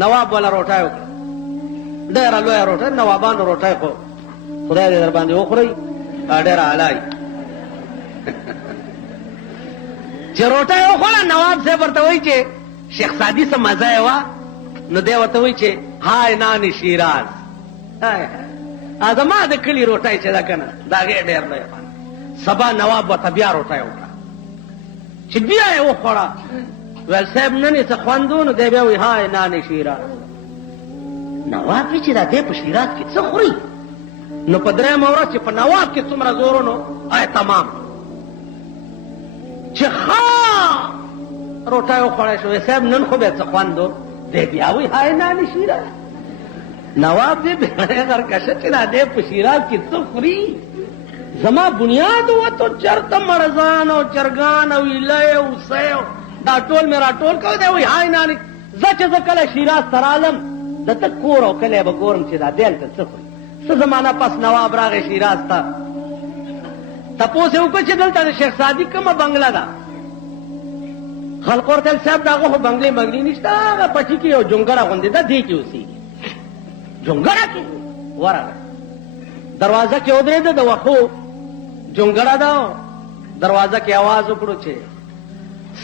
نواب ولا روټای وکړه ډېره لویه روټۍ نوابانو روټۍ خو خدای دې در باندې وخورئ ډېره اعلی چې روټۍ وخوړه نواب صاحب ورته وایي چې شیخ سادي څه مزه یې وه نو دی ورته وایي چې های نان شیراز زما د کلي روټۍ چې ده که نه د هغې ډېر لوی سبا نواب ورته بیا روټۍ وکړه چې بیا یې وخوړه ویل صاحب نن یې څه خوند و نو دی بیا وایي های نان شیراز نواب وی چې دا دی په شیراز کې څه خوري نو په درېیمه ورځ چې په نواب کې څومره زور نو آی تمام چې ښه روټۍ وخوړی شو صاحب نن خو بیا څه خوند و دی بیا وایي های نان شیراز نواب دی بیړی غرکشه چې دا دی په شیراز کې څه خوري زما بنیاد وته چرته مړزان او چرګان او ایلی او اوسی دا ټول مې راټول کو دی وایي های نانې زه چې زه کله شیراز ته رالم د ته کور او کلی به ګورم چې دا دی هلته څه خوري څه زمانه پس نواب راغی شیراز ته تپوس یې وکړه چې دلته د شیخ سادي کومه بنګله ده خلقو ورته ویل صاحب د هغه خو بنګلې منګلې نشته هغه پټي کې یو جونګړه غوندې ده دې کې اوسېږي جونګړه کې ورغی دروازه کې ودرېده د وښو جونګړه ده دروازه کې आवाज وکړو چې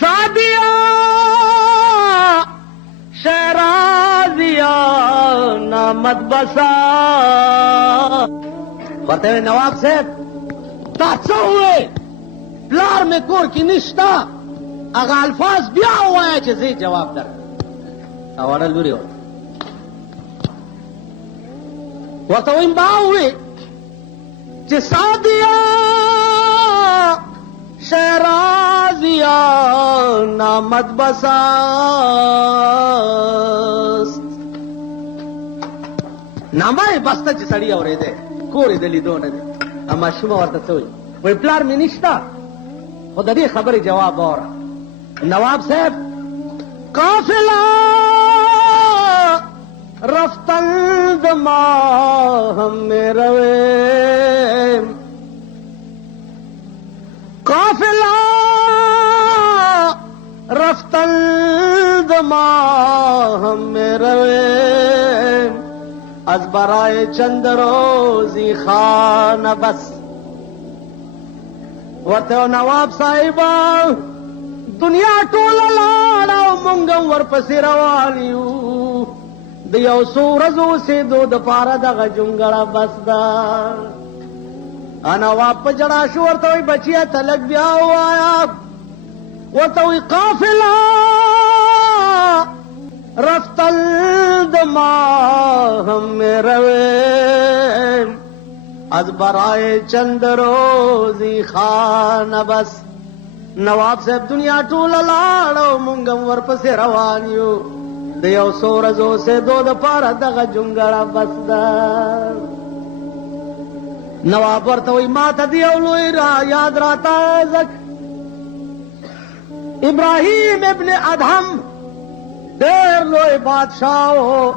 سادیا شیرازیا نامت بسا ورته وی نواب صاحب دا څه ووې پلار مې کور کې نشته هغه الفاظ بیا ووایه چې زه جواب درکړم اوړه لورې ورته ویم با ووې چې سادیا شیرازیا نامت بساست نامه یې بسته چې سړي اورېدی کور یې د لیدو نه دی ماشومه ورته څه وایي وایي پلار مې نشته خو د دې خبرې جواب واوره نواب صاحب قافله رفتن د ماهم مې رویم قافله رفتن د ماهم مې رویم از برای چند روزی خانه بس ورته نواب صاحبه دنیا ټوله لاړه او موږ هم ورپسې روان یو د یو څو ورځو اوسېدو دپاره دغه جونګړه بس ده نواب په ژړا شو ورته وایي بچیه ته لږ بیا ووایه ورته وایي قافله رفتل د ماهم مې رویم از برای چند روزی خانه بس نواب صاحب دنیا ټوله لاړه او موږ هم ورپسې روان یو د یو څو ورځو اوسېدو دپاره دغه جونګړه بس ده نواب ورته وایي ما ته د یو لوی یاد راته ځکه ابراهیم ابن ادهم ډېر لوی بادشاه و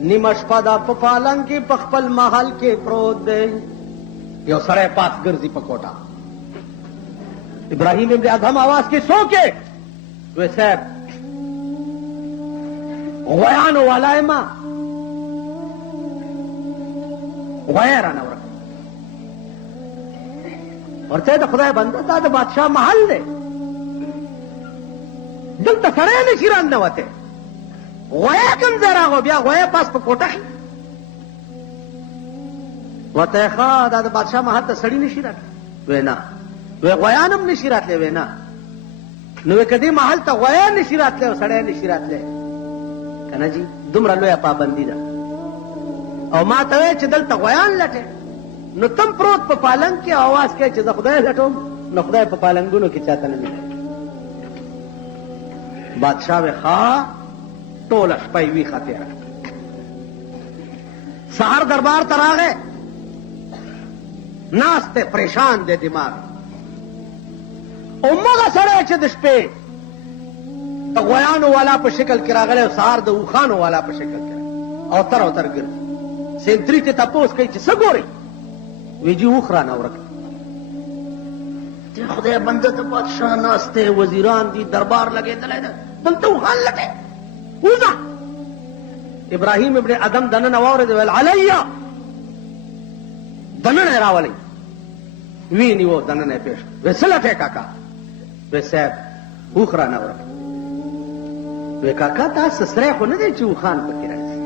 نیمه شپه ده په پالنګ کې په خپل محل کې پروت دی یو سړی پاس ګرځي په کوټه ابراهیم ابن ادهم آواز کې څوک یې وی صاحب غویانو والا یم غوی رانه ورکړه ورته د خدای بنده دا د بادشاه محل دی دلته سړی نشي راننوتی غوی کوم ځای راغو بیا غوی پاس په کوټه کې ورته یې ښه دا د بادشاه محل ته سړي نشي راتلی وی نه وی غویان هم نشي راتلی وی نه نو وی که دې محل ته غویان نشي راتلی او سړی نشي راتلی که نه جي دومره لویه پابندي ده او ما ته وایې چې دلته غویان لټې نو تم پروت په پالنګ کې اواز کوې چې زه خدای لټوم نو خدای په پالنګونو کې چاته نه ملي بادشاه وی ښه ټوله شپه یې ویښه تېره سهار دربار ته راغی ناست دی پریشان دی دماغ همغه سړی چې د شپې د غویانو والا په شکل کې راغلی او سهار د اوښانو والا په شکل کې او تر او تر ګرځي سینتري ته تپوس کوي چې څه ګورئ وی جي اوښ رانه ورک دی خدای بنده ته بادشاه ناست دی وزیران دي دربار لګېدلی ده دلته اوښان لټې وځه ابراهیم ابن ادم دننه واورېد ویل علیا دننه راولئ وی نیو دننه پیش وی څه لټې کاکا وی صاحب اوښ رانه ورکړه وی کاکا تاسو سسری خو نه دی چې اوښان پکې راځي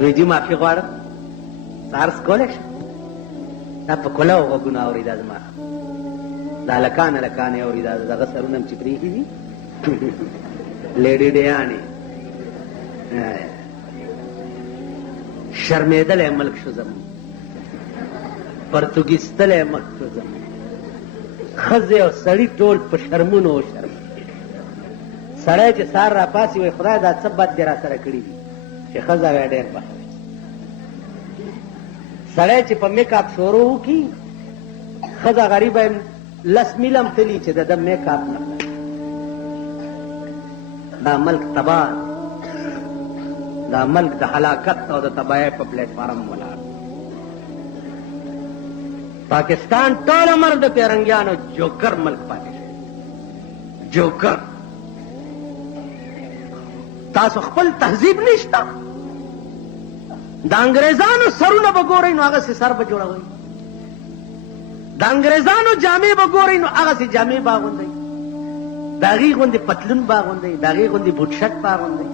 وی جي معافي غواړم څه عرض کولی شم دا په کلو غوږونه اوري دا زما دا هلکان هلکانې اوري دا دغه سرونه هم چې پرېښي دي لیډیډیانې شرمېدلی ملک شو زمون پرتګیستلی ملک شو زمون ښځې او سړي ټول په شرمونو وشرم سړی چې سهار را پاسي وایي خدای دا څه بد دې را سره کړي دي چې ښځه وی ډېر بد سړی چې په میک اپ شروع وکړي ښځه غریبه لس میل هم تلي چې د ده میک اپ نه دا ملک تباه دا ملک د هلاکت او د تباهۍ په پلیټفارم ولاړ پاکستان ټول عمر د پیرنګیانو جوکر ملک پاتې شوی جوکر تاسو خپل تهذیب نشته د انګریزانو سرونه به ګورئ نو هغسې سر به جوړوئ د انګریزانو جامې به ګورئ نو هغسې جامې به اغوندئ د هغې غوندې پتلون به اغوندئ د هغې غوندې بوټ شټ به اغوندئ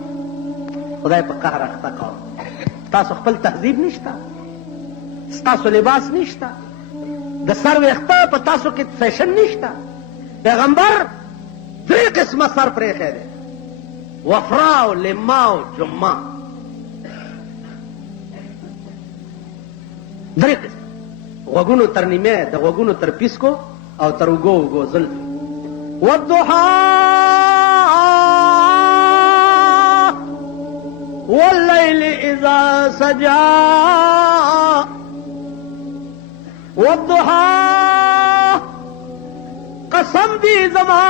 خدای په قهر اخته کوم تاسو خپل تهذیب نشته ستاسو لباس نشته د سر ویښته په تاسو کې فیشن نشته پیغمبر 3 قسمه سر پرېښی دی وفرا او لما او جمعه 3 قسم غوږونو تر نیمه د غوږونو تر پیسکو او تر اوږو اوږو زلفې والضحا والليل اذا سجى والضحا قسم دی زما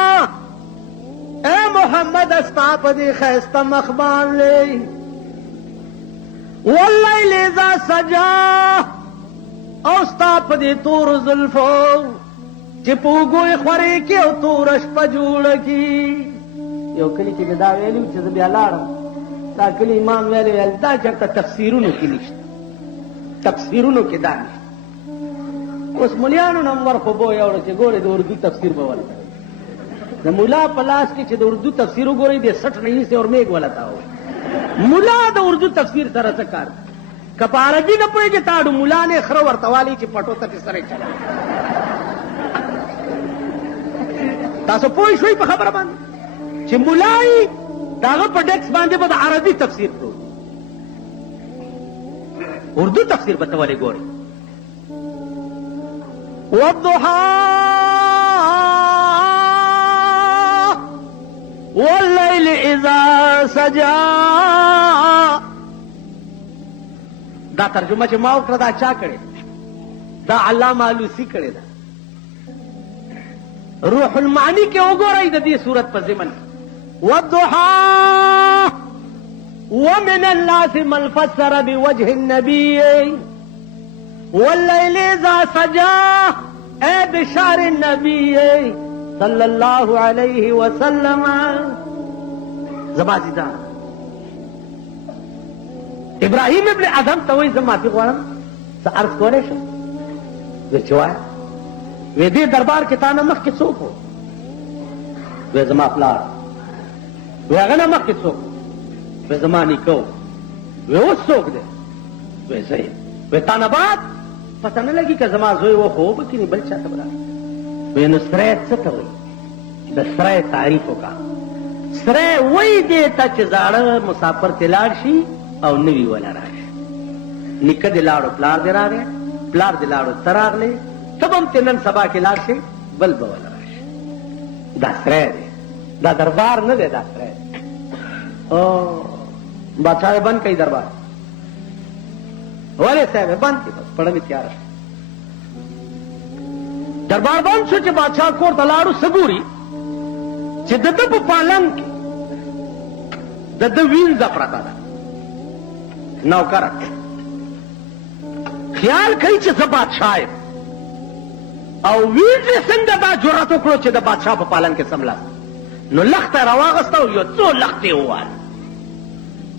اے محمد استا پدی خیستا مخبان لے واللیل اذا سجا اوستا پدی تور زلفو چی پوگوی خوری کی او تورش پا جوڑ کی یو کلی چی دا ویلیو چی زبیا لارم دا کلی امام ویلیو دا چکتا تفسیرونو کی نشتا تفسیرونو کی دا نشتا اوس ملیانو نمبر خو بو یوړه چې ګورې د اردو تفسیر به ولته د ملا په لاس کې چې د اردو تفسیر وګورئ د 60 نہیں سے اور میګ ولته هو ملا د اردو تفسیر سره څه کار که په عربي نه پوهېږي تاړو ملا نه خره ورته والی چې پټو ته سره چلا تاسو پوه شوئ په خبره باندې چې ملای د هغه په ډیکس باندې به د عربي تفسیر پروت اردو تفسیر به ته ولې ګورئ والضحى والليل اذا سجى دا ترجمه چې ما وکړه دا چا کړې دا علامه علوسی کړې ده روح المعانی کې وګورئ د دې صورت په ضمن والضحى ومن الناس من فسر بوجه النبي واللیل اذا سجا اے بشار النبی صلی اللہ علیہ وسلم زبازی دا ابراہیم ابن ادم توی زمافی غوارم سا عرض کولی شو وی چوایا وی دی دربار کی تانا مخ کی څوک ہو وی زما پلار وی اغنا مخ کی څوک وی زما نیکو وی اوس څوک دی وی زید وی تانا بعد پتہ نه لګي که زما زوی و خو به کینی بل چاته بلا وی نو سره څه ته وایي د سره تعریف وکړه سره وایي دې ته چې زاړه مسافر ته لاړ شي او نوي ولا راشي نیکه دې لاړو پلار دې راغی پلار دې لاړو ته راغلی ته به هم ته نن سبا کې لاړ شي بل به ولا راشي دا سره دی دا دربار نه دی دا سره دی او بادشاہ بند کړي دربار ولې صاحب بند کړي بس پړه مې تیار دربار بند شو چې بادشاہ کور ته لاړو سګوري چې د ده په پالنګ کې د ده وینځه پرته ده نوکره خیال کوي چې زه بادشاہ یم او وینځې څنګه دا جرأت وکړو چې د بادشاہ په پالنګ کې څملاست نو لخته راواغسته او یو څو لختې ووهل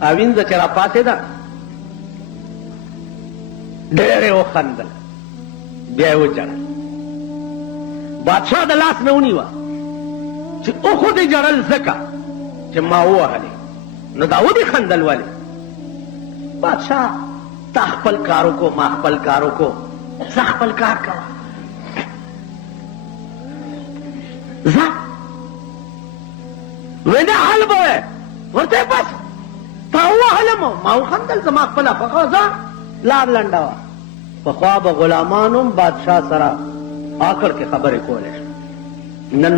اوینځه چې را پاسېده ډېر یې وخندل بیا یې وجړل بادشاه د لاس نه ونیوه چې اوخو دې جړل ځکه چې ما ووهلې نو دا ودې خندل ولې بادشاه تا خپل کار وکړو ما خپل کار وکړو زه خپل کار کوه زه وینا حل به وی ورته بس تا ووهلم ما وخندل زما خپله خوښه زه لار لنډه وه پخوا به غلامانو هم بادشاه سره آکړ کې خبرې کولی شو نن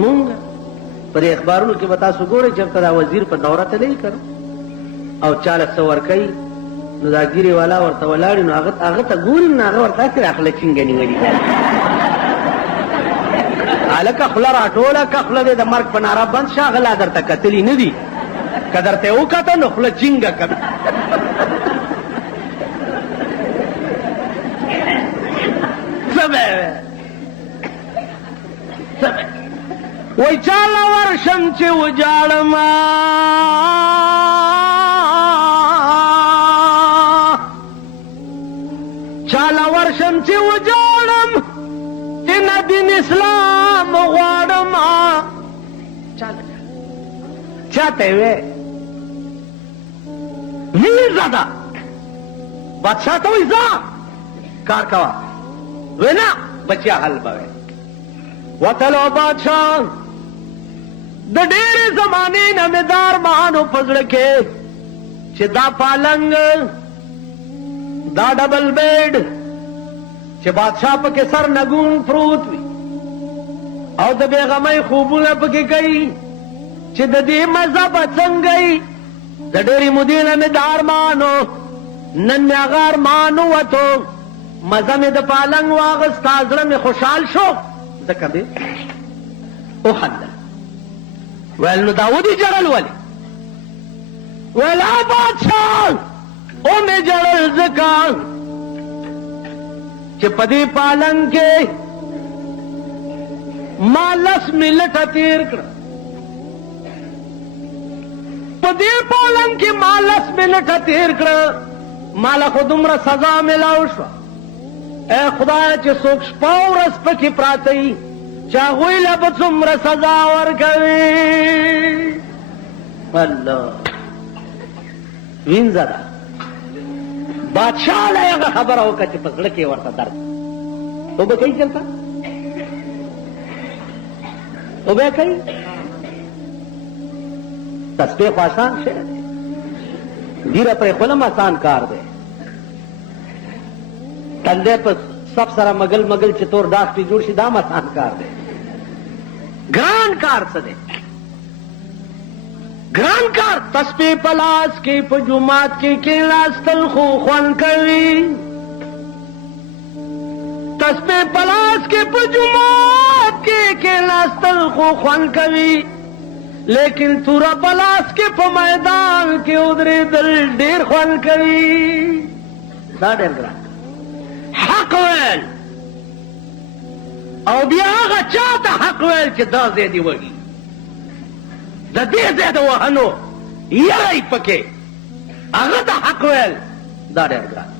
مونږ پر اخبارونو کې به تاسو ګورئ چېرته دا وزیر په دوره تللی که او چاله څه ورکوي نو دا ګیرې والا ورته ولاړي نو هغه ته ګوري نو هغه ورته هسې راخله چینګه نیولي هلکه خوله راټوله که خوله دې د مرګ په ناره بند شه هغه لا درته کتلي نه دي که درته یې وکته نو خوله چینګه کړه وای چاله ورشم چې وجاړم چاله ورشم چې وجاړم چې نه دین اسلام غواړم چاته وې ویر زده بادشاه ته وایي ځه کار کوه وینا بچیا حل به وتلو بادشاه د ډېرې زمانې نه مې دا ارمانو په زړه کې چې دا پالنګ دا ډبل بیډ چې بادشاه پکې سر نګون پروت وي او د بېغمۍ خوبونه پکې کوي چې د دې مزه به څنګه وي د ډېرې مودې نه مې دا ارمانو نن مې هغه ارمان ووتو مزه مې د پالنګ واغستا زړه مې خوشحال شو ځکه مې وخندل ویل نو دا ودې جړل ولې ویل بادشاه ومې جړل ځکه چې په دې پالنګ کې ما 10 منټه تېر کړه په دې پالنګ کې ما 10 منټه تېر کړه ماله خو دومره سزا میلاو شوه اے خدای چې څوک شپه ورځ پکې پراته وي چې هغوی له به څومره سزا ورکوي الله وینځه ده بادشاه له هغه خبره وکړه چې په زړه کې ورته درد توبه کوي چلته توبه کوي تسبیح خو آسان شی دی ډیره پرېښودل هم آسان کار دی تندی په سب سره مګل مګل چې تور داغ پې جوړ شي دا هم آسان کار دی ګران کار څه دی ګران کار تسبیح په لاس کې په جومات کې کېناستل خو خوند کوي تسبیح په لاس کې په جومات کې کېناستل خو خوند کوي لیکن توره په لاس کې په میدان کې ودرېدل ډېر خوند کوي دا ډېر ګران حق ویل او بیا هغه چا ته حق ویل چې دا ځای دې وږي د دې ځای د وهنو یری پکې هغه ته حق ویل دا ډېر ګران